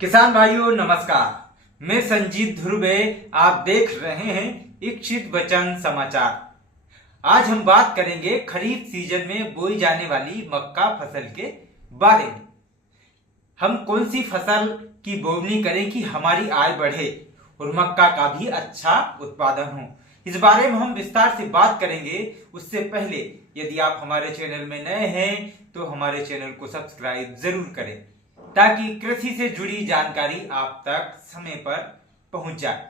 किसान भाइयों नमस्कार। मैं संजीत ध्रुवे, आप देख रहे हैं इच्छित वचन समाचार। आज हम बात करेंगे खरीफ सीजन में बोई जाने वाली मक्का फसल के बारे में। हम कौन सी फसल की बोवनी करें कि हमारी आय बढ़े और मक्का का भी अच्छा उत्पादन हो, इस बारे में हम विस्तार से बात करेंगे। उससे पहले यदि आप हमारे चैनल में नए हैं तो हमारे चैनल को सब्सक्राइब जरूर करें ताकि कृषि से जुड़ी जानकारी आप तक समय पर पहुंच जाए।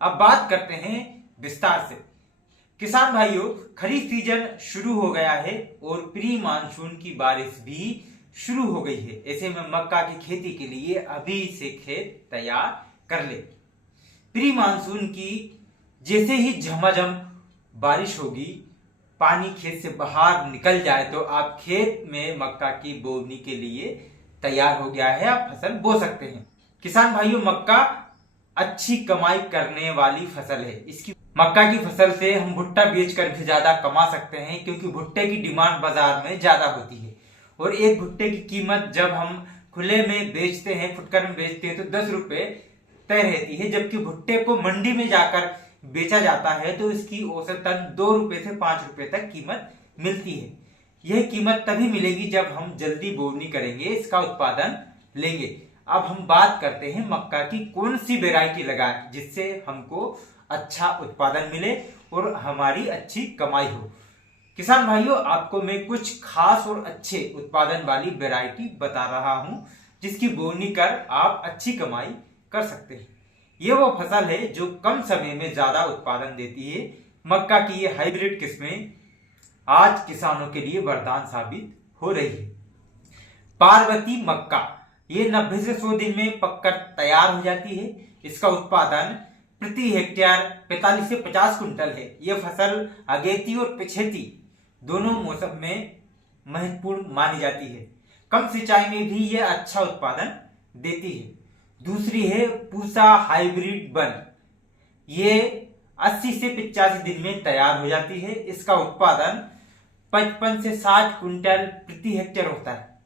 अब बात करते हैं विस्तार से। किसान भाइयों, खरीफ सीजन शुरू हो गया है और प्री मानसून की बारिश भी शुरू हो गई है। ऐसे में मक्का की खेती के लिए अभी से खेत तैयार कर ले। प्री मानसून की जैसे ही झमाझम बारिश होगी, पानी खेत से बाहर निकल जाए तो आप खेत में मक्का की बोवनी के लिए तैयार हो गया है, आप फसल बो सकते हैं। किसान भाइयों, मक्का अच्छी कमाई करने वाली फसल है। इसकी मक्का की फसल से हम भुट्टा बेचकर भी ज्यादा कमा सकते हैं, क्योंकि भुट्टे की डिमांड बाजार में ज्यादा होती है और एक भुट्टे की कीमत जब हम खुले में बेचते हैं, फुटकर में बेचते हैं तो 10 रुपए तय रहती है, जबकि भुट्टे को मंडी में जाकर बेचा जाता है तो इसकी औसतन 2 रुपए से 5 रुपए तक कीमत मिलती है। यह कीमत तभी मिलेगी जब हम जल्दी बोवनी करेंगे, इसका उत्पादन लेंगे। अब हम बात करते हैं मक्का की कौन सी वैरायटी लगाएं जिससे हमको अच्छा उत्पादन मिले और हमारी अच्छी कमाई हो। किसान भाइयों, आपको मैं कुछ खास और अच्छे उत्पादन वाली वैरायटी बता रहा हूं जिसकी बोवनी कर आप अच्छी कमाई कर सकते हैं। ये वो फसल है जो कम समय में ज्यादा उत्पादन देती है। मक्का की ये हाइब्रिड किस्में आज किसानों के लिए वरदान साबित हो रही है। पार्वती मक्का, ये 90 से 100 दिन में पककर तैयार हो जाती है। इसका उत्पादन प्रति हेक्टेयर 45 से 50 कुंटल है। यह फसल अगेती और पिछेती दोनों मौसम में महत्वपूर्ण मानी जाती है। कम सिंचाई में भी यह अच्छा उत्पादन देती है। दूसरी है पूसा हाइब्रिड वन, ये 80 से 85 दिन में तैयार हो जाती है। इसका उत्पादन 55 से 60 कुंटल प्रति हेक्टेयर होता है।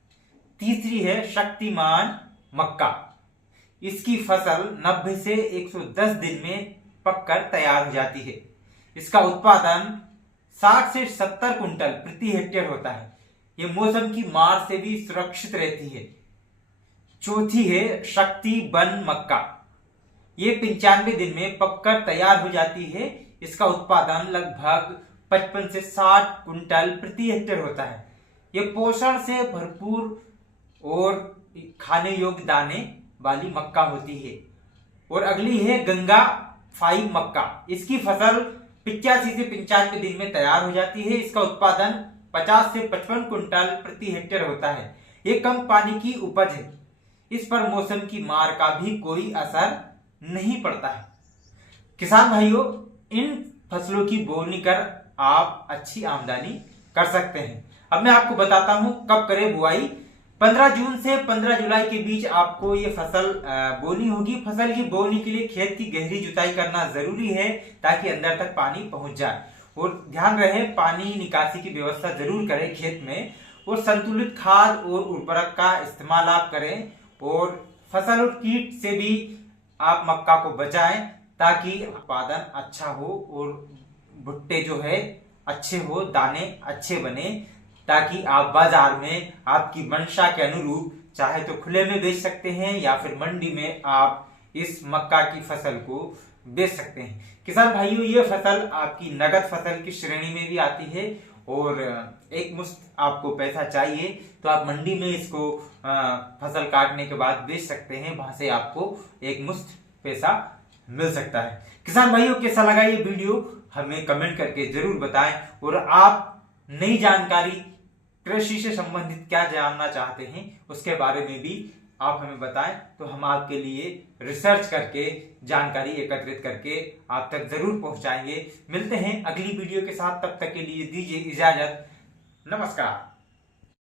तीसरी है शक्तिमान मक्का, इसकी फसल 90 से 110 दिन में पककर तैयार हो जाती है। इसका उत्पादन 60 से 70 कुंटल प्रति हेक्टेयर होता है। यह मौसम की मार से भी सुरक्षित रहती है। चौथी है शक्ति वन मक्का, ये 95 दिन में पककर तैयार हो जाती है। इसका उत्पादन लगभग 55 से 60 कुंटल प्रति हेक्टेयर होता है। यह पोषण से भरपूर और खाने योग्य दाने वाली मक्का होती है। और अगली है गंगा 5 मक्का, इसकी फसल 85 से 95 दिन में तैयार हो जाती है। इसका उत्पादन 50 से 55 कुंटल प्रति हेक्टेयर होता है। यह कम पानी की उपज है। इस पर मौसम की मार का भी कोई असर नहीं पड़ता है। किसान भाइयों, इन फसलों की बोवनी कर आप अच्छी आमदनी कर सकते हैं। अब मैं आपको बताता हूं कब करें बुआई। 15 जून से 15 जुलाई के बीच आपको ये फसल बोनी होगी। फसल की बोवनी के लिए खेत की गहरी जुताई करना जरूरी है ताकि अंदर तक पानी पहुंच जाए। और ध्यान रहे, पानी निकासी की व्यवस्था जरूर करें खेत में, और संतुलित खाद और उर्वरक का इस्तेमाल आप करें। और फसल और कीट से भी आप मक्का को बचाएं ताकि उत्पादन अच्छा हो और भुट्टे जो है अच्छे हो, दाने अच्छे बने, ताकि आप बाजार में आपकी मंशा के अनुरूप चाहे तो खुले में बेच सकते हैं या फिर मंडी में आप इस मक्का की फसल को बेच सकते हैं। किसान भाइयों, ये फसल आपकी नगद फसल की श्रेणी में भी आती है और एक मुश्त आपको पैसा चाहिए तो आप मंडी में इसको फसल काटने के बाद बेच सकते हैं। वहां से आपको एक मुश्त पैसा मिल सकता है। किसान भाइयों, कैसा लगा ये वीडियो हमें कमेंट करके जरूर बताएं। और आप नई जानकारी कृषि से संबंधित क्या जानना चाहते हैं उसके बारे में भी आप हमें बताएं, तो हम आपके लिए रिसर्च करके जानकारी एकत्रित करके आप तक जरूर पहुंचाएंगे। मिलते हैं अगली वीडियो के साथ, तब तक के लिए दीजिए इजाजत। नमस्कार।